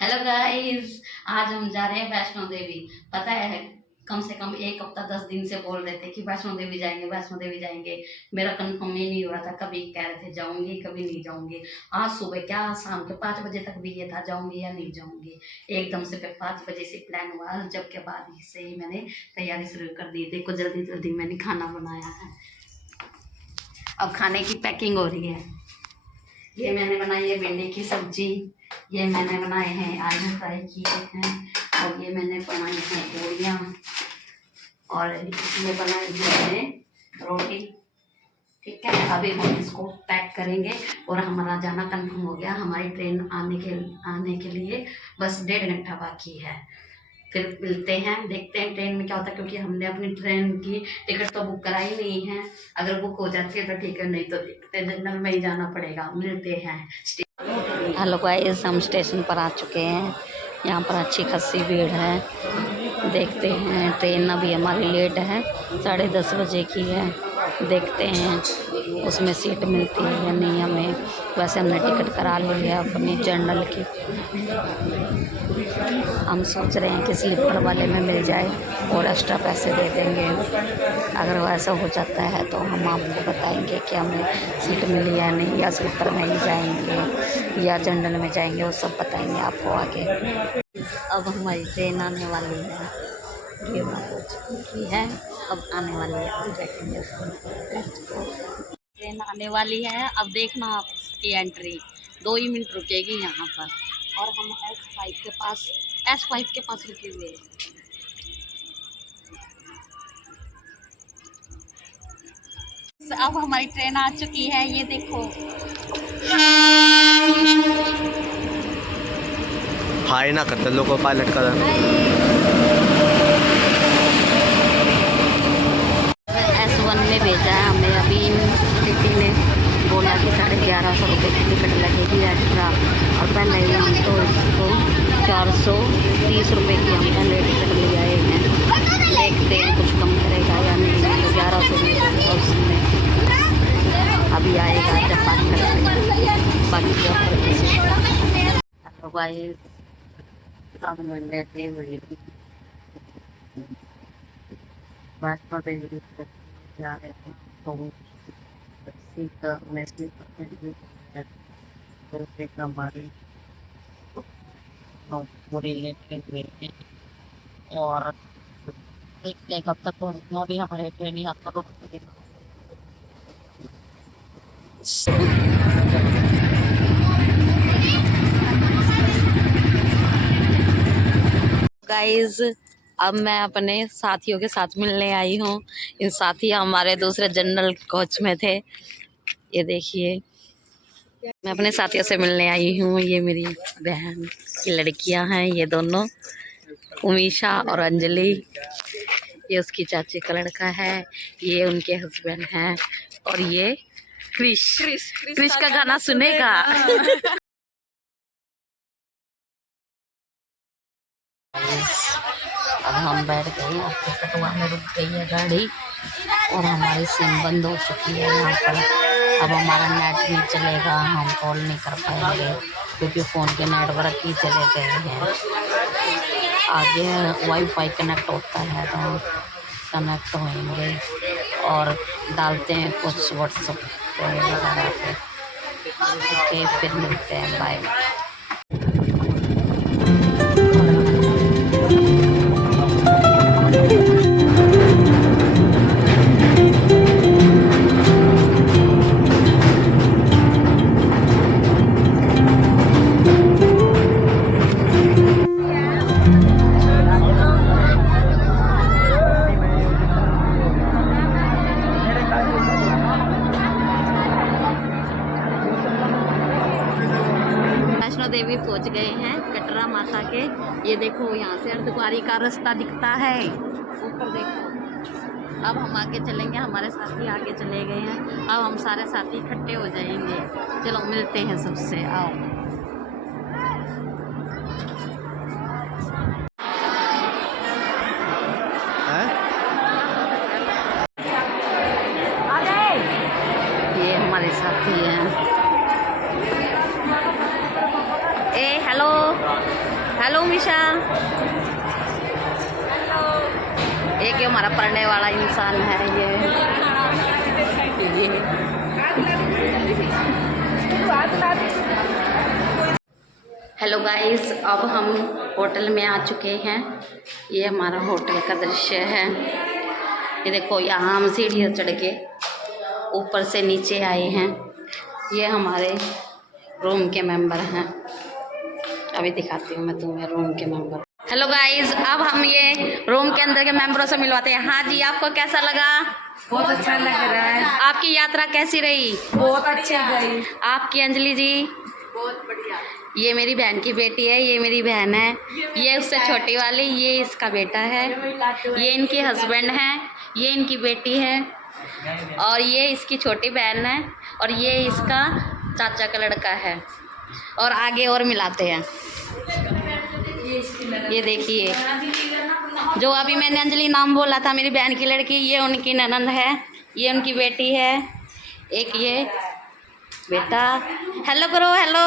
Hello guys, आज हम जा रहे हैं वैष्णो देवी। पता है, कम से कम एक हफ्ता 10 दिन से बोल रहे थे कि वैष्णो देवी जाएंगे, वैष्णो देवी जाएंगे। मेरा कंफर्म ही नहीं हो रहा था, कभी कह रहे थे जाऊंगी, कभी नहीं जाऊंगी। आज सुबह क्या, शाम के 5 बजे तक भी ये था जाऊंगी या नहीं जाऊंगी। एकदम से फिर 5 बजे से प्लान हुआ, जब के बाद से ही मैंने तैयारी शुरू कर दी। देखो जल्दी जल्दी मैंने खाना बनाया है, अब खाने की पैकिंग हो रही है। ये मैंने बनाई है भिंडी की सब्जी, ये मैंने बनाए हैं आलू फ्राई किए हैं, और ये मैंने बनाई हैं पूड़ियाँ, और इसमें बनाई है रोटी। ठीक है, अभी हम इसको पैक करेंगे और हमारा जाना कंफर्म हो गया। हमारी ट्रेन आने के लिए बस 1.5 घंटा बाकी है। फिर मिलते हैं, देखते हैं ट्रेन में क्या होता है, क्योंकि हमने अपनी ट्रेन की टिकट तो बुक कराई नहीं है। अगर बुक हो जाती है तो ठीक है, नहीं तो देखते हैं, जनरल में ही जाना पड़ेगा। मिलते हैं। हेलो गाइस, हम स्टेशन पर आ चुके हैं। यहाँ पर अच्छी खासी भीड़ है। देखते हैं, ट्रेन अभी हमारी लेट है, 10:30 बजे की है। देखते हैं उसमें सीट मिलती है या नहीं हमें। वैसे हमने टिकट करा ली है अपनी जनरल की। हम सोच रहे हैं कि स्लीपर वाले में मिल जाए और एक्स्ट्रा पैसे दे देंगे। अगर वैसा हो जाता है तो हम आपको बताएंगे कि हमें सीट मिली या नहीं, या स्लीपर में ही जाएंगे या जनरल में जाएंगे, वो सब बताएंगे आपको आगे। अब हमारी ट्रेन आने वाली है, ये बात हो चुकी है, अब आने वाली है, अब बैठेंगे। ट्रेन आने वाली है, अब देखना आपकी एंट्री 2 ही मिनट रुकेगी यहाँ पर। और हम S5 के पास रुके हुए हैं। अब हमारी ट्रेन आ चुकी है, ये देखो। हाय ना करते लोगों को पायलट का। S1 में भेजा है हमें। अभी टीटी ने बोला कि 1150 रुपये की टिकट लगेगी एक्स्ट्रा, और पहले ही हम तो इसको 430 रुपये की हम पहले टिकट ले आए हैं। देखते हैं कुछ कम करेगा या नहीं, तो 1100 में उसमें अभी आएगा जब बात करते हैं बाकी क्या करेंगे। तो भाई अब मैंने वैष्णो देवी जा रहे हैं, तो सीट में हमारी पूरी लेट हुए हैं। और देखते हैं कब तक पहुँचना भी हमारे ट्रेन यहाँ पर रुकती है। गाइस, अब मैं अपने साथियों के साथ मिलने आई हूँ। इन साथी हमारे दूसरे जनरल कोच में थे। ये देखिए, मैं अपने साथियों से मिलने आई हूँ। ये मेरी बहन की लड़कियां हैं, ये दोनों उमीशा और अंजलि। ये उसकी चाची का लड़का है, ये उनके हस्बैंड हैं, और ये क्रिश का गाना सुनेगा। अब हम बैठ गए हैं, कटवा में रुक गई है गाड़ी, और हमारी सिम बंद हो चुकी है यहाँ पर। अब हमारा नेट नहीं चलेगा, हम कॉल नहीं कर पाएंगे, क्योंकि फ़ोन के नेटवर्क ही चले गए हैं। आगे वाईफाई कनेक्ट होता है तो कनेक्ट होंगे, और डालते हैं कुछ व्हाट्सएप वगैरह पे। ओके, फिर मिलते हैं, बाय। वैष्णो देवी पहुंच गए हैं, कटरा माता के। ये देखो, यहाँ से अर्धकुंवारी का रास्ता दिखता है, ऊपर देखो। अब हम आगे चलेंगे, हमारे साथी आगे चले गए हैं। अब हम सारे साथी इकट्ठे हो जाएंगे। चलो मिलते हैं सबसे, आओ। ये हमारे साथी हैं। ए हेलो। हेलो मिशा। एक ये हमारा पढ़ने वाला इंसान है ये। हेलो गाइस, अब हम होटल में आ चुके हैं। ये हमारा होटल का दृश्य है। ये देखो, यहाँ हम सीढ़ियाँ चढ़ के ऊपर से नीचे आए हैं। ये हमारे रूम के मेंबर हैं। अभी दिखाती हूँ मैं तुम्हें रूम के मेंबर। हेलो गाइस, अब हम ये रूम के अंदर के मेंबरों से मिलवाते हैं। हाँ जी, आपको कैसा लगा? बहुत अच्छा लग रहा है। आपकी यात्रा कैसी रही? बहुत अच्छी गई। आपकी अंजलि जी? बहुत बढ़िया। ये मेरी बहन की बेटी है, ये मेरी बहन है, ये उससे छोटी वाली, ये इसका बेटा है, ये इनके हस्बैंड हैं, ये इनकी बेटी है, और ये इसकी छोटी बहन है, और ये इसका चाचा का लड़का है। और आगे और मिलाते हैं। ये देखिए, जो अभी मैंने अंजलि नाम बोला था, मेरी बहन की लड़की, ये उनकी ननंद है, ये उनकी बेटी है, एक ये बेटा। हेलो करो, हेलो।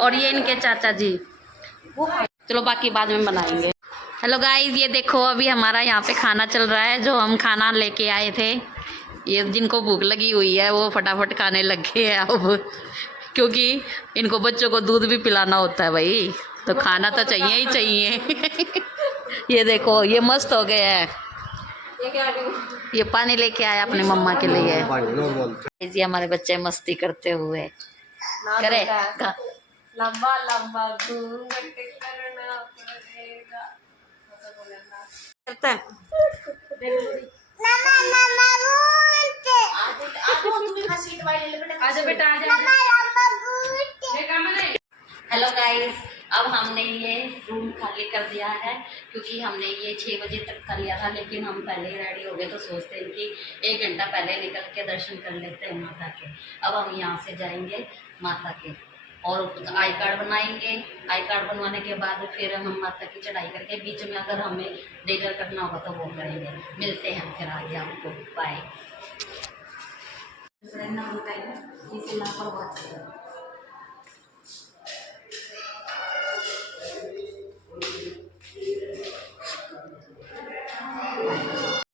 और ये इनके चाचा जी। चलो बाकी बाद में बनाएंगे। हेलो गाइस, ये देखो अभी हमारा यहाँ पे खाना चल रहा है, जो हम खाना लेके आए थे। ये जिनको भूख लगी हुई है वो फटाफट खाने लग गए हैं अब, क्योंकि इनको बच्चों को दूध भी पिलाना होता है भाई, तो खाना तो चाहिए ही चाहिए। ये देखो, ये मस्त हो गया है। ये पानी लेके आया अपने मम्मा के लिए। ये हमारे बच्चे मस्ती करते हुए करे लंबा लंबा घूंघट करना पड़ेगा। करता है। आजा बेटा, आजा। हेलो गाइस, अब हमने ये रूम खाली कर दिया है, क्योंकि हमने ये 6 बजे तक कर लिया था, लेकिन हम पहले ही रेडी हो गए, तो सोचते हैं कि 1 घंटा पहले निकल के दर्शन कर लेते हैं माता के। अब हम यहाँ से जाएंगे माता के और आई कार्ड बनाएंगे। आई कार्ड बनवाने के बाद फिर हम माता की चढ़ाई करके, बीच में अगर हमें डिनर करना होगा तो वो करेंगे। मिलते हैं फिर आगे आपको। बाय।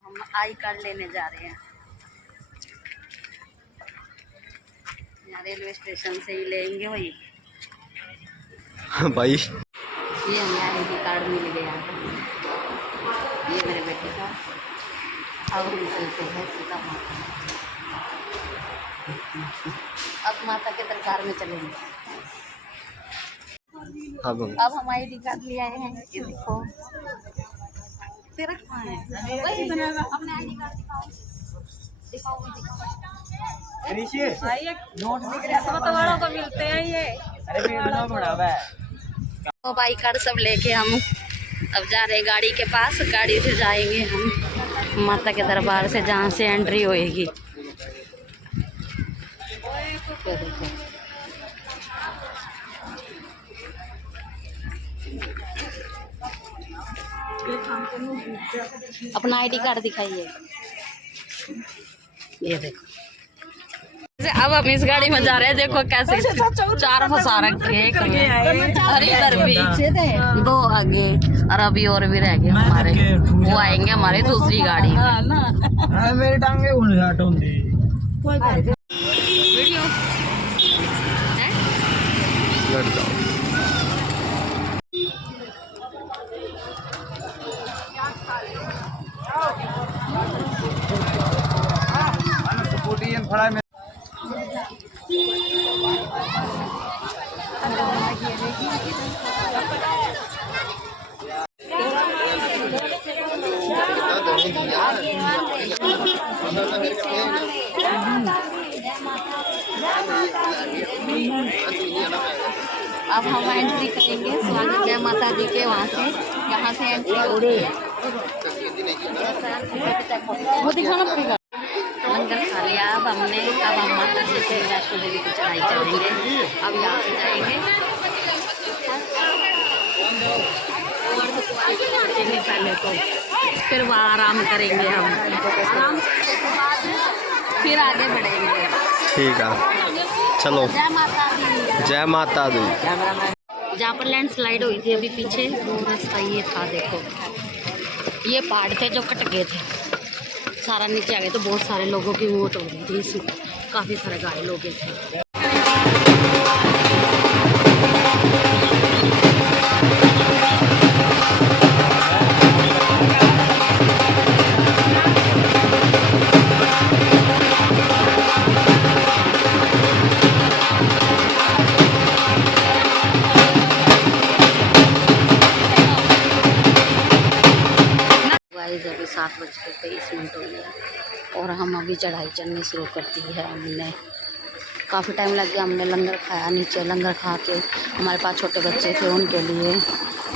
हम आई कार्ड लेने जा रहे हैं। यहाँ रेलवे स्टेशन से ही लेंगे वही। भाई ये हमें आईडी कार्ड मिल गया है, ये मेरे बेटे का। अब हम चलते हैं सीता माता। अब माता के दरबार में चलेंगे। अब हम आईडी कार्ड ले आए हैं। ये देखो, तेरा कहाँ है? वही बनेगा। अपने आईडी कार्ड दिखाओ, दिखाओ, दिखाओ। नोट दिख रहा है तो बड़ों को मिलते हैं ये। अरे तो बाई कार्ड सब लेके हम अब जा रहे हैं गाड़ी के पास। गाड़ी से जाएंगे हम माता के दरबार से, जहाँ से एंट्री होएगी। अपना आईडी कार्ड दिखाइए। ये देखो, अब हम इस गाड़ी में जा रहे हैं। देखो कैसे 4 फंसा रखे हैं। अरे इधर भी 2 आगे, और अभी और भी रह गए हमारे। वो आएंगे हमारे दूसरी गाड़ी में। मेरी टांगे वीडियो अब हम एंट्री करेंगे स्वागत जय माता जी के। वहाँ से, यहाँ से एंट्री होगी है। वो दिखाना पड़ेगा। लंगर खा लिया अब हमने। अब हम माता जी के वैष्णो देवी की चढ़ाई चढ़ेंगे। अब यहाँ से जाएंगे पहले तो, फिर वहाँ आराम करेंगे हम। आराम करने के बाद फिर आगे बढ़ेंगे। ठीक है। चलो जय माता दी। जय माता दी। जहाँ पर लैंडस्लाइड हुई थी अभी पीछे, वो रास्ता ये था। देखो ये पहाड़ थे जो कट गए थे, सारा नीचे आ गए, तो बहुत सारे लोगों की मौत हो गई थी इसमें, काफ़ी सारे घायल हो गए थे। गाइस अभी 7:23 हो गया और हम अभी चढ़ाई चढ़नी शुरू कर दी है। हमने काफ़ी टाइम लग गया, हमने लंगर खाया नीचे। लंगर खा के हमारे पास छोटे बच्चे थे, उनके लिए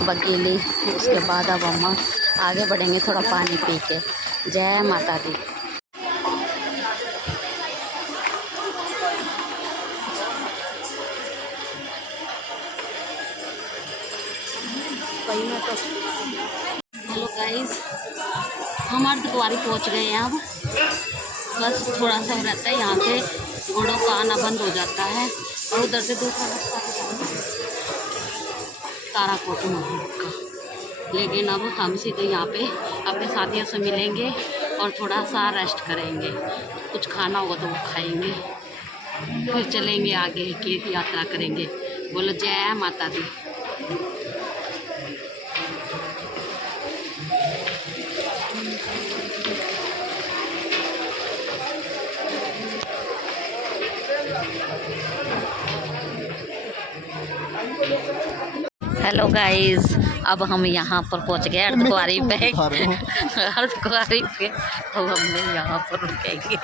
बग्गी ली। उसके बाद अब हम आगे बढ़ेंगे थोड़ा पानी पी के। जय माता दी। हेलो गाइस, हम अर्धकुंवारी पहुंच गए हैं। अब बस थोड़ा सा रहता है, यहाँ से घोड़ों का आना बंद हो जाता है और उधर से दूसरा रास्ता ताराकोट मंदिर का। लेकिन अब हम सीधे यहाँ पे अपने साथियों से मिलेंगे और थोड़ा सा रेस्ट करेंगे। कुछ खाना होगा तो वो खाएंगे, फिर चलेंगे आगे की यात्रा करेंगे। बोलो जय माता दी। हेलो गाइस, अब हम यहाँ पर पहुँच गए अर्धकुंवारी पे। अर्धकुंवारी पे अब हमने यहाँ पर रुकेंगे।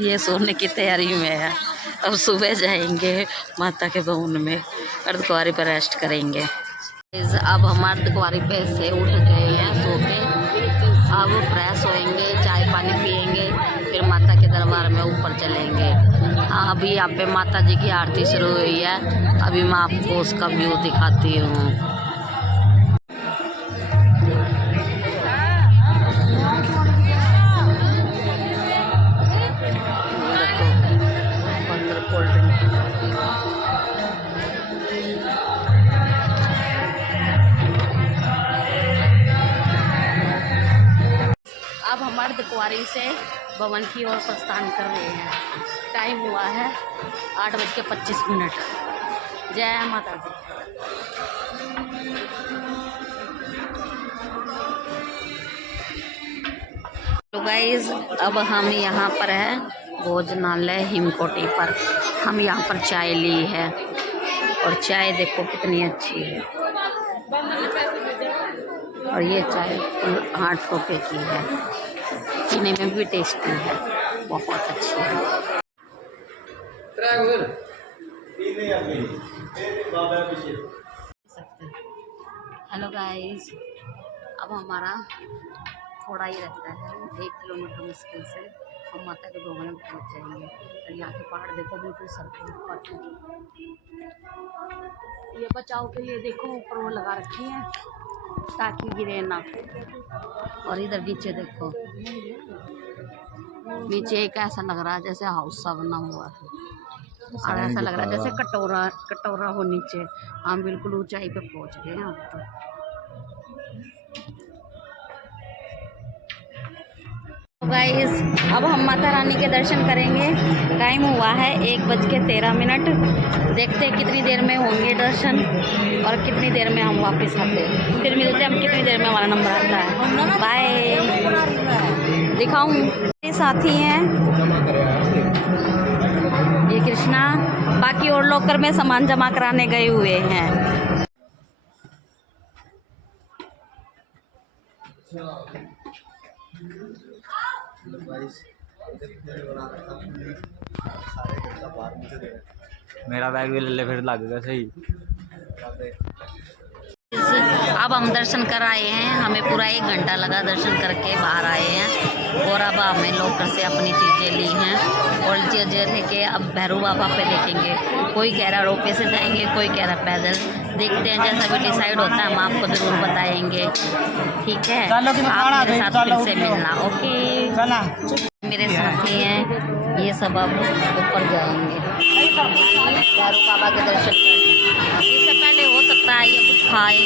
ये सोने की तैयारी में है। अब सुबह जाएंगे माता के भवन में, अर्धकुंवारी पर रेस्ट करेंगे। अब हम अर्धकुंवारी पे से उठ गए हैं सो के। अब फ्रेश होएंगे, चाय पानी पिएंगे, फिर माता के दरबार में ऊपर चलेंगे। हाँ, अभी यहाँ पे माता जी की आरती शुरू हुई है। अभी मैं आपको उसका व्यू दिखाती हूँ। देखो अंदर कोल्ड ड्रिंक। अब हम अर्धकुंवारी से भवन की ओर प्रस्थान कर रहे हैं। टाइम हुआ है 8:25। जय माता दी। तो गाइस, अब हम यहाँ पर है भोजनालय हिमकोटी पर। हम यहाँ पर चाय ली है और चाय देखो कितनी अच्छी है। और ये चाय 8 रुपये की है, पीने में भी टेस्टी है, बहुत अच्छी है। हेलो गाइस, अब हमारा थोड़ा ही रहता है, 1 किलोमीटर मुश्किल से हम माता के भवन में पहुँच जाएंगे। और यहाँ के पहाड़ देखो बिल्कुल सर के ऊपर। ये बचाव के लिए देखो ऊपर वो लगा रखी है ताकि गिरे ना। और इधर नीचे देखो, नीचे एक ऐसा लग रहा है जैसे हाउस सा बना हुआ है, और ऐसा लग रहा है जैसे कटोरा हो नीचे। हम बिल्कुल ऊंचाई पे पहुंच गए हैं अब तो। गाइस, अब हम माता रानी के दर्शन करेंगे। टाइम हुआ है 1:13। देखते हैं कितनी देर में होंगे दर्शन और कितनी देर में हम वापस आते हैं। फिर मिलते हैं हम कितनी देर में हमारा नंबर आता है। बाय। दिखाऊं, ये साथी हैं, ये कृष्णा, बाकी और लॉकर में सामान जमा कराने गए हुए हैं। मेरा बैग भी ले ले, फिर लगेगा सही। अब हम दर्शन कर आए हैं, हमें पूरा 1 घंटा लगा दर्शन करके बाहर आए हैं। और अब हमें लॉकर से अपनी चीज़ें ली हैं और चीज़ें लेके अब भैरू बाबा पे देखेंगे। कोई कह रहा रोपवे से जाएंगे, कोई कह रहा पैदल। देखते हैं, जैसा भी डिसाइड होता है हम आपको ज़रूर बताएंगे। ठीक है, आप मेरे साथ फिर से मिलना। ओके, मेरे साथी हैं ये सब अब ऊपर जाएंगे भैरव बाबा के दर्शन करने। इससे पहले हो सकता है ये कुछ खाए,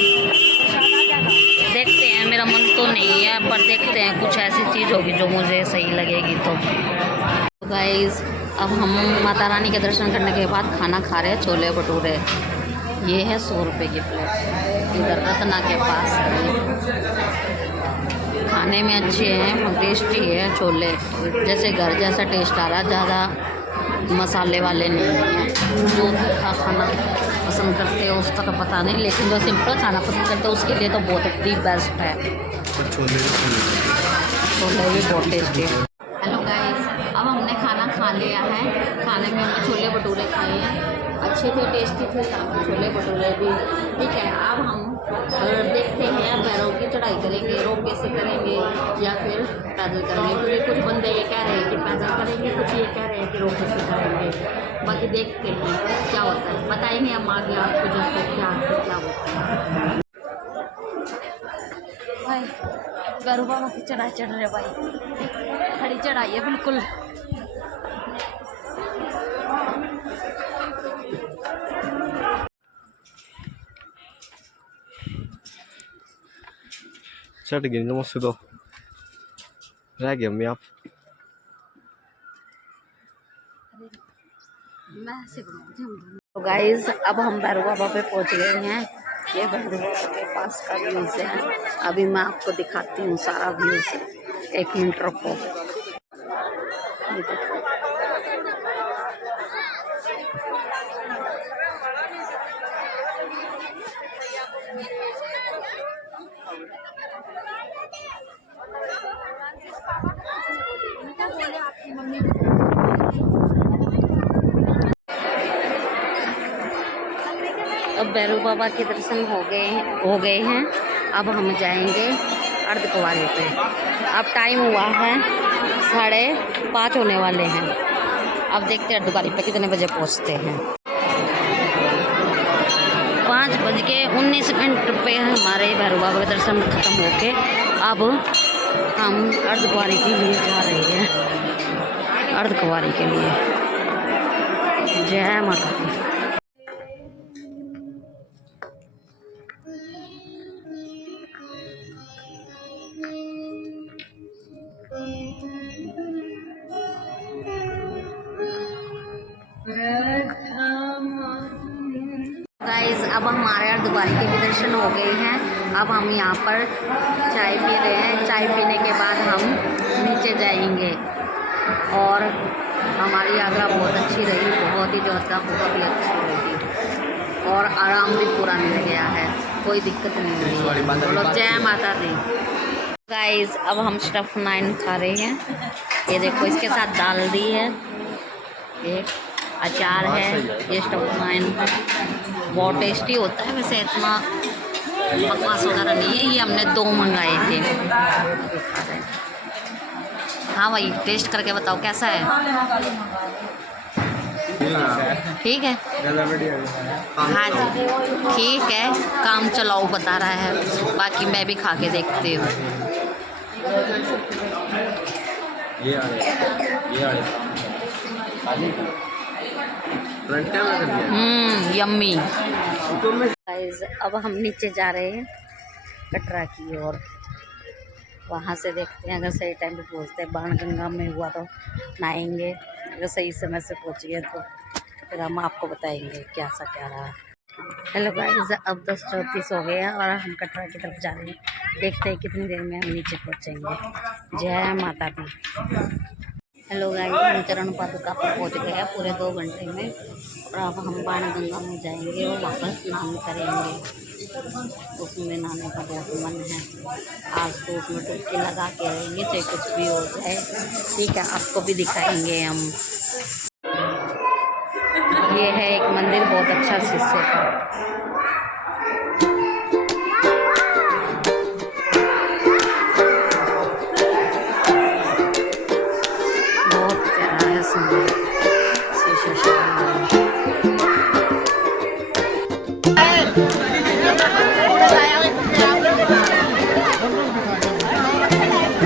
देखते हैं। मेरा मन तो नहीं है, पर देखते हैं, कुछ ऐसी चीज़ होगी जो मुझे सही लगेगी तो। गाइस अब हम माता रानी के दर्शन करने के बाद खाना खा रहे हैं, छोले भटूरे। ये है 100 रुपये की प्लेट, इधर रत्ना के पास है। खाने में अच्छे हैं, टेस्टी है छोले, जैसे घर जैसा टेस्ट आ रहा है, ज़्यादा मसाले वाले नहीं हैं। जो तीखा खाना पसंद करते हैं उसका तो पता नहीं, लेकिन जो सिंपल खाना पसंद करते हैं उसके लिए तो बहुत ही बेस्ट है। छोले भी बहुत टेस्टी है। हेलो गाइस, अब हमने खाना खा लिया है। खाने में हमने छोले भटूरे खाए हैं, अच्छे थे, टेस्टी थे छोले भटूरे भी। ठीक है, अब हम देखते हैं भैरव की चढ़ाई करेंगे, रोपवे से करेंगे या फिर पैदल करेंगे, क्योंकि कुछ बंदे ये कह रहे हैं कि पैदल करेंगे, कुछ ये कह रहे हैं कि रोपवे से करेंगे। बाकी देखते हैं क्या होता है, बताएंगे हम आगे आपको जो क्या होता है। भाई भैरव बाबा की चढ़ाई चढ़ रहे भाई, खड़ी चढ़ाई है बिल्कुल। चढ़ गए मुझसे तो रह गए हम आप। तो गाइस अब हम भैरव बाबा पे पहुंच गए हैं। ये भैरव बाबा के पास का व्यूज़ है, अभी मैं आपको दिखाती हूँ सारा व्यूज़। 1 मिनट रुको। अब भैरव बाबा के दर्शन हो गए हैं। अब हम जाएंगे अर्धकुंवारी पे। अब टाइम हुआ है 5:30 होने वाले हैं। अब देखते हैं अर्धकुंवारी पे कितने बजे पहुंचते हैं। 5:19 पे हमारे भैरव बाबा के दर्शन ख़त्म होके अब हम अर्धकुंवारी के लिए जा रहे हैं। अर्धकुंवारी के लिए जय माता दी। गाइस अब हमारे अर्धकुंवारी के भी दर्शन हो गए हैं। अब हम यहाँ पर चाय पी रहे हैं। चाय पीने के बाद हम नीचे जाएंगे और हमारी यात्रा बहुत अच्छी रही, बहुत ही ज़्यादा, बहुत ही अच्छी रही और आराम भी पूरा मिल गया है, कोई दिक्कत नहीं हुई। बोलो जय माता दी। गाइस अब हम स्टफ 9 खा रहे हैं। ये देखो, इसके साथ दाल दी है, एक अचार है, ये स्टफ 9 बहुत टेस्टी होता है। वैसे इतना बकवास वगैरह नहीं है। ये हमने 2 मंगाए थे। हाँ भाई, टेस्ट करके बताओ कैसा है। ठीक है, हाँ जी ठीक है, काम चलाओ बता रहा है। बाकी मैं भी खा के देखती हूँ। यम्मी। गाइस अब हम नीचे जा रहे हैं कटरा की ओर। वहाँ से देखते हैं, अगर सही टाइम पे पहुँचते हैं। बाणगंगा में हुआ तो नहाएंगे, अगर सही समय से पहुँचिए तो फिर हम आपको बताएंगे क्या रहा। हेलो गाइस, अब 10:34 हो गया और हम कटरा की तरफ जा रहे हैं। देखते हैं कितनी देर में हम नीचे पहुँचेंगे। जय माता दी। हेलो गाइस, हम चरण पादुका पर पहुँच गए हैं पूरे 2 घंटे में और अब हम बाणगंगा में जाएंगे और वापस स्नान करेंगे। उसमें नहाने का बहुत मन है। आज तो उसमें डुबकी लगा के रहेंगे, चाहे कुछ भी हो जाए। ठीक है, आपको भी दिखाएंगे हम। ये है एक मंदिर, बहुत अच्छा शीशे का। बहुत प्यारा है, सुंदर शीशे से। तो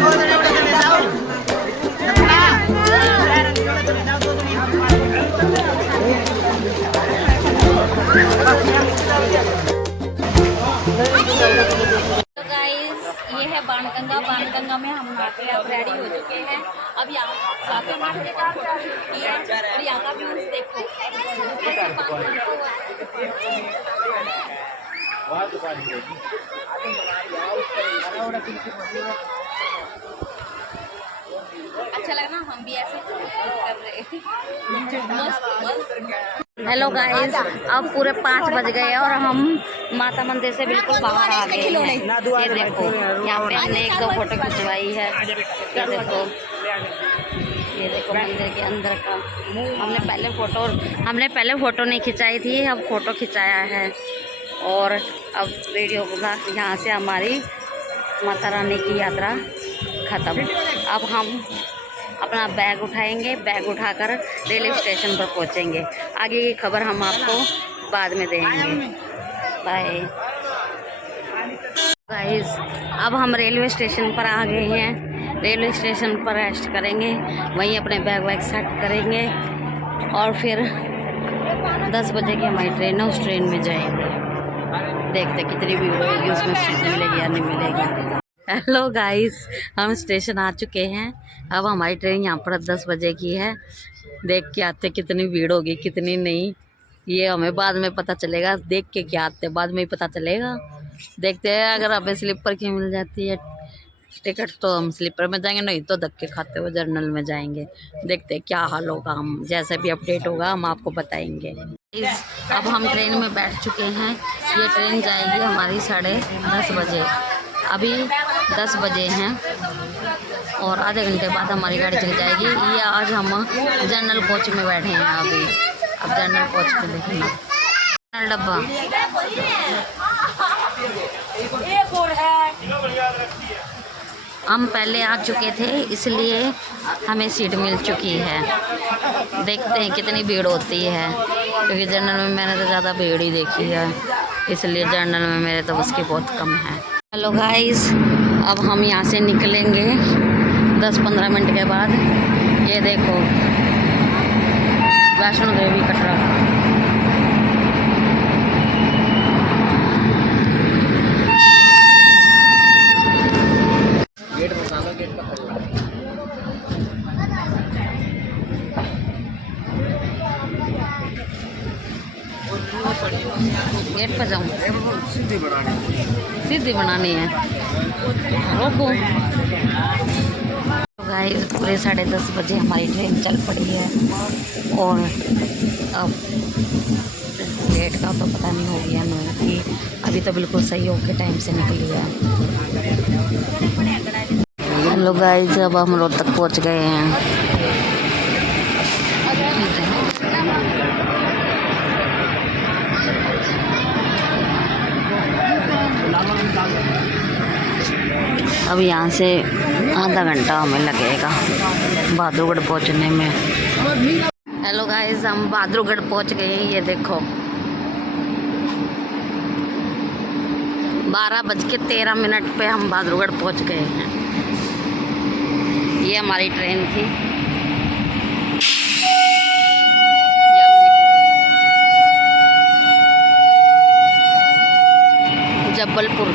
गाइस ये है बाणगंगा। बाणगंगा में हम नहाते अब रेडी हो चुके हैं। अब यहाँ जाते हैं के काम की है और यहाँ का व्यूज देखो। अच्छा लगा ना, हम भी ऐसे कर रहे हैं। हेलो गाइस, अब पूरे 5 बज गए हैं और हम माता मंदिर से बिल्कुल बाहर आ गए हैं। ये देखो, यहाँ पे हमने 1-2 फोटो खिंचवाई है। ये देखो मंदिर के अंदर का। हमने पहले फ़ोटो नहीं खिंचाई थी, अब फ़ोटो खिंचाया है। और अब वीडियो का यहाँ से हमारी माता रानी की यात्रा ख़त्म। अब हम अपना बैग उठाएंगे, बैग उठाकर रेलवे स्टेशन पर पहुंचेंगे। आगे की खबर हम आपको बाद में देंगे। बाय गाइस, अब हम रेलवे स्टेशन पर आ गए हैं। रेलवे स्टेशन पर रेस्ट करेंगे, वहीं अपने बैग वैग सेट करेंगे और फिर 10 बजे की हमारी ट्रेन है, उस ट्रेन में जाएंगे। देखते कितनी भीड़ होगी, उसमें सीट मिलेगी या नहीं मिलेगी। हेलो गाइस, हम स्टेशन आ चुके हैं। अब हमारी ट्रेन यहाँ पर 10 बजे की है। देख के आते कितनी भीड़ होगी कितनी नहीं, ये हमें बाद में पता चलेगा। देख के क्या आते बाद में ही पता चलेगा। देखते हैं, अगर हमें स्लीपर की मिल जाती है टिकट तो हम स्लीपर में जाएंगे, नहीं तो धक्के खाते हुए जर्नल में जाएंगे। देखते हैं क्या हाल होगा, हम जैसे भी अपडेट होगा हम आपको बताएंगे। अब हम ट्रेन में बैठ चुके हैं। ये ट्रेन जाएगी हमारी 10:30 बजे। अभी 10 बजे हैं और आधे घंटे बाद हमारी गाड़ी चल जाएगी। ये आज हम जनरल कोच में बैठे हैं अभी। अब जनरल कोच में देखना जनरल डब्बा। हम पहले आ चुके थे इसलिए हमें सीट मिल चुकी है। देखते हैं कितनी भीड़ होती है, क्योंकि जनरल में मैंने तो ज़्यादा भीड़ ही देखी है, इसलिए जनरल में मेरे तो उसकी बहुत कम है। हेलो गाइस, अब हम यहाँ से निकलेंगे 10-15 मिनट के बाद। ये देखो वैष्णो देवी कटरा। गेट बता दो, गेट का गेट पर जाऊँ, सीधी बनानी है। रोको गाइस, पूरे 10:30 बजे हमारी ट्रेन चल पड़ी है और अब लेट का तो पता नहीं हो गया नहीं कि अभी तो बिल्कुल सही होके टाइम से निकली है। हेलो गाइस, अब हम रोहतक पहुंच गए हैं। अब यहाँ से आधा घंटा हमें लगेगा बहादुरगढ़ पहुँचने में। हेलो गाइस, हम बहादुरगढ़ पहुँच गए हैं। ये देखो 12:13 पे हम बहादुरगढ़ पहुँच गए हैं। ये हमारी ट्रेन थी। जबलपुर